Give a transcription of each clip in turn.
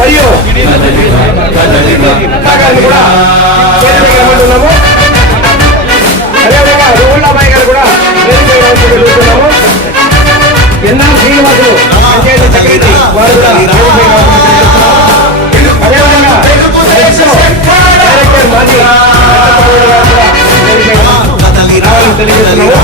మరియు కూడా రమ్మంటున్నాము. అదేవిధంగా రోహుల్లాబాయ్ గారు కూడా వెళ్తున్నాము. ఎన్ఆర్ శ్రీనివాసులు పంచాయతీ సెక్రటరీ వారు కూడా అదేవిధంగా డైరెక్టర్ మాజీ తెలియజేస్తున్నాము.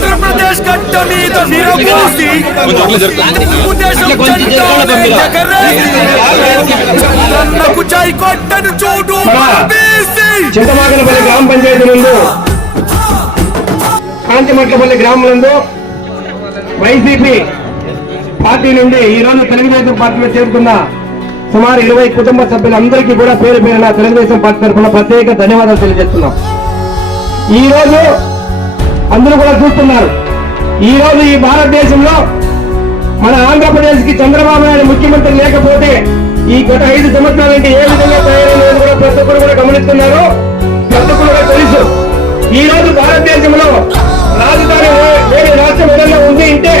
ఆంధ్రప్రదేశ్ గడ్డ మీద చూడు. చింతమాకలపల్లి గ్రామ పంచాయతీ నందు కాంతిమట్లపల్లి గ్రామం నందు వైసీపీ పార్టీ నుండి ఈ రోజు తెలుగుదేశం పార్టీలో చేరుకున్న సుమారు 20 కుటుంబ సభ్యులందరికీ కూడా పేరు పేరున తెలుగుదేశం పార్టీ తరఫున ప్రత్యేక ధన్యవాదాలు తెలియజేస్తున్నాం. ఈ రోజు అందరూ కూడా చూస్తున్నారు, ఈ రోజు ఈ భారతదేశంలో మన ఆంధ్రప్రదేశ్ కి చంద్రబాబు నాయుడు ముఖ్యమంత్రి లేకపోతే ఈ గత 5 సంవత్సరాల నుండి ఏ విధంగా తయారైన కూడా ప్రతి ఒక్కరు కూడా గమనిస్తున్నారు, ప్రతి ఒక్కరు కూడా తెలుసు. ఈ రోజు భారతదేశంలో రాజధాని వేరే రాష్ట్రం ఏదైనా ఉంది అంటే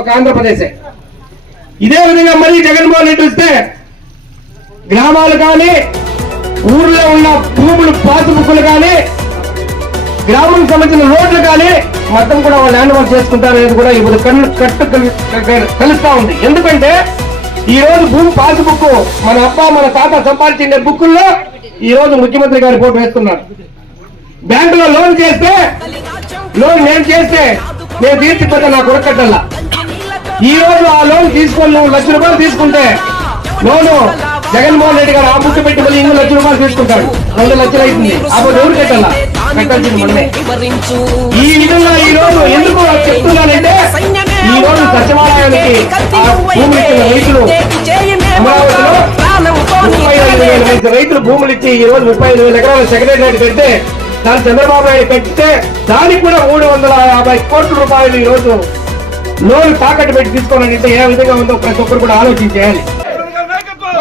ఒక ఆంధ్రప్రదేశే. ఇదే విధంగా మళ్ళీ జగన్మోహన్ రెడ్డి వస్తే గ్రామాలు కానీ ఊర్లో ఉన్న భూములు పాసుబుక్కులు కానీ గ్రామానికి సంబంధించిన రోడ్లు కానీ మొత్తం కూడా వాళ్ళు హ్యాండ్ ఓవర్ చేసుకుంటారనేది కూడా ఇప్పుడు కలుస్తా ఉంది. ఎందుకంటే ఈ రోజు భూమి పాసుబుక్ మన అబ్బా మన తాత సంపాదించిన బుక్కుల్లో ఈ రోజు ముఖ్యమంత్రి గారి ఫోటో వేస్తున్నారు. బ్యాంకులో లోన్ చేస్తే నేను చేస్తే నేను తీర్చిపోతే నా కొరకట్టల్లా. ఈ రోజు ఆ లోన్ తీసుకొని నువ్వు ₹1,00,000 తీసుకుంటే లోను జగన్మోహన్ రెడ్డి గారు ఆ బుక్ పెట్టి మళ్ళీ ఇంకో ₹1,00,000 తీసుకుంటాడు. 2 లక్షలు అవుతుంది. అప్పుడు ఎవరు కట్టాలా? కట్టాల్సింది మనమే. ఈ విధంగా ఈ రోజు ఎందుకు చెప్తున్నానంటే ఈ రోజు సచివాలయానికి భూములు ఇచ్చిన రైతులు అమరావతిలో 35,000 రైతులు భూములు ఇచ్చి ఈ రోజు 35,000 ఎకరాల సెక్రటరీ కడితే దాన్ని చంద్రబాబు నాయుడు కట్టితే దానికి కూడా ₹350 కోట్ల ఈ రోజు లోన్ తాకట్టు పెట్టి తీసుకోవాలంటే ఏ విధంగా ఉందో ప్రతి ఒక్కరు కూడా ఆలోచించేయాలి. నాయకత్వం